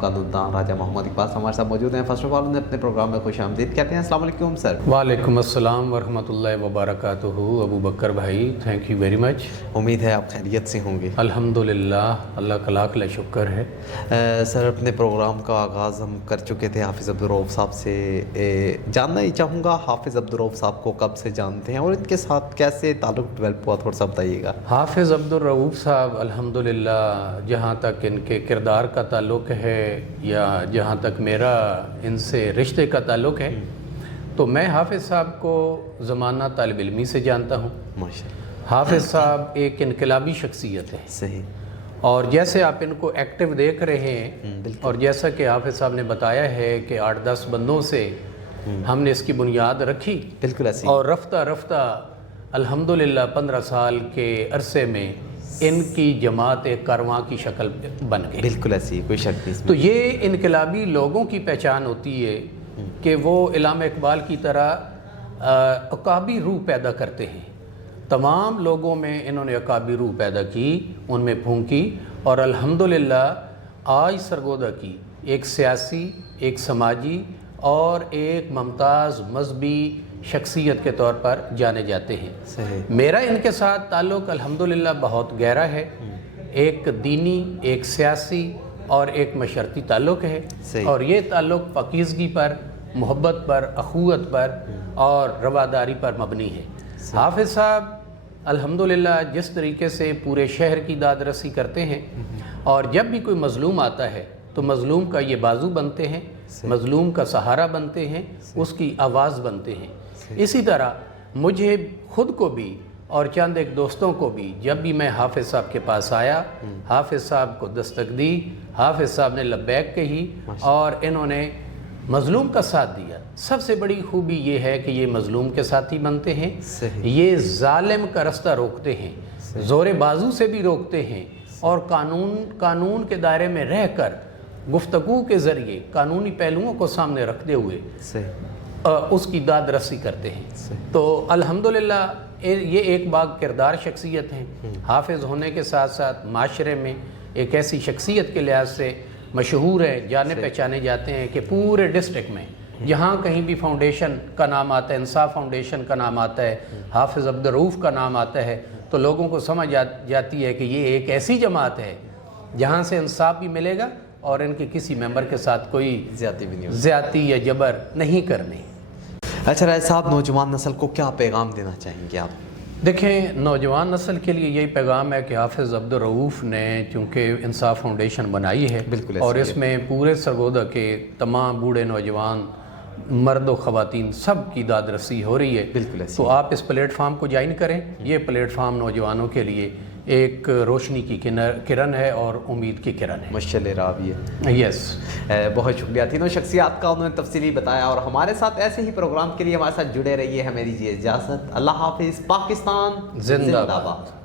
कानूनदान राजा मोहम्मद इकबाल हमारे साथ मौजूद हैं। फर्स्ट ऑफ ऑल उन्हें अपने प्रोग्राम में खुश आमदीद कहते हैं। अस्सलाम वालेकुम सर। वालेकुम अस्सलाम वरहमतुल्लाहि वबरकातुहू। अबू बकर भाई, थैंक यू वेरी मच। उम्मीद है आप खैरियत से होंगे। अल्हम्दुलिल्लाह, अल्लाह का लाख लाख शुक्र है। सर, अपने प्रोग्राम का आगाज़ हम कर चुके थे हाफिज़ अब्दुल रऊफ़ साहब से। जानना ही चाहूँगा हाफिज़ अब्दुल रऊफ़ साहब को कब से जानते हैं और इनके साथ कैसे ताल्लुक़ डेवलप हुआ, थोड़ा सा बताइएगा। हाफिज़ अब्दुल रऊफ़ साहब अल्हम्दुलिल्लाह, जहाँ तक इनके किरदार का ताल्लुक़ है या जहाँ तक मेरा इनसे रिश्ते का ताल्लुक़ है, तो मैं हाफिज़ साहब को ज़माना तालिब इल्मी से जानता हूँ। माशाअल्लाह। हाफिज़ साहब एक इनकलाबी शख्सियत है। सही। और जैसे आप इनको एक्टिव देख रहे हैं और जैसा कि हाफिज़ साहब ने बताया है कि 8-10 बंदों से हमने इसकी बुनियाद रखी, बिल्कुल ऐसी। और रफ्ता रफ्ता अल्हम्दुलिल्लाह 15 साल के अरसे में इनकी जमात एक कारवां की शक्ल बन गई। बिल्कुल ऐसी, कोई शक नहीं। तो ये इनकलाबी लोगों की पहचान होती है कि वो इल्हाम इकबाल की तरह अकाबी रूह पैदा करते हैं। तमाम लोगों में इन्होंने अकाबी रूह पैदा की, उनमें फूंकी, और अल्हम्दुलिल्लाह आज सरगोदा की एक सियासी, एक समाजी और एक मुमताज़ मजहबी शख्सियत के तौर पर जाने जाते हैं। सही। मेरा इनके साथ ताल्लुक़ अल्हम्दुलिल्लाह बहुत गहरा है। एक दीनी, एक सियासी और एक मशरती ताल्लुक़ है। सही। और ये ताल्लुक़ पाकीज़गी पर, मोहब्बत पर, अखुवत पर और रवादारी पर मबनी है। हाफिज़ साहब अल्हम्दुलिल्लाह जिस तरीके से पूरे शहर की दाद रसी करते हैं, और जब भी कोई मज़लूम आता है तो मज़लूम का ये बाजू बनते हैं, मज़लूम का सहारा बनते हैं, उसकी आवाज़ बनते हैं। इसी तरह मुझे ख़ुद को भी और चंद एक दोस्तों को भी, जब भी मैं हाफिज़ साहब के पास आया, हाफिज़ साहब को दस्तक दी, हाफिज़ साहब ने लब्बैक कही और इन्होंने मज़लूम का साथ दिया। सबसे बड़ी खूबी ये है कि ये मज़लूम के साथी बनते हैं, ये ज़ालिम का रास्ता रोकते हैं, ज़ोर बाजू से भी रोकते हैं, और कानून के दायरे में रहकर गुफ्तगू के ज़रिए कानूनी पहलुओं को सामने रखते हुए उसकी दाद रसी करते हैं। तो अल्हम्दुलिल्लाह ये एक बाग किरदार शख्सियत हैं। हाफिज़ होने के साथ साथ माशरे में एक ऐसी शख्सियत के लिहाज से मशहूर है, जाने पहचाने जाते हैं कि पूरे डिस्ट्रिक्ट में जहाँ कहीं भी फाउंडेशन का नाम आता है, इंसाफ फाउंडेशन का नाम आता है, हाफिज़ अब्दुल रऊफ़ का नाम आता है, तो लोगों को समझ जाती है कि ये एक ऐसी जमात है जहाँ से इंसाफ भी मिलेगा और इनके किसी मेंबर के साथ कोई ज़्यादती या जबर नहीं करनी। अच्छा राय साहब, नौजवान नस्ल को क्या पैगाम देना चाहेंगे आप? देखें, नौजवान नस्ल के लिए यही पैगाम है कि हाफिज़ अब्दुल रऊफ़ ने चूँकि इंसाफ फाउंडेशन बनाई है, बिल्कुल, और इसमें पूरे सरगोदा के तमाम बूढ़े नौजवान, मर्द व ख़वातीन सब की दाद रसी हो रही है। बिल्कुल। तो आप इस प्लेटफार्म को ज्वाइन करें। ये प्लेटफार्म नौजवानों के लिए एक रोशनी की किरण है और उम्मीद की किरण है। मशाल्लाह राविए। यस, बहुत शुक्रिया तीनों शख्सियात का, उन्होंने तफसीली बताया, और हमारे साथ ऐसे ही प्रोग्राम के लिए हमारे साथ जुड़े रहिए। हमें दीजिए इजाज़त। अल्लाह हाफिज़। पाकिस्तान जिंदाबाद।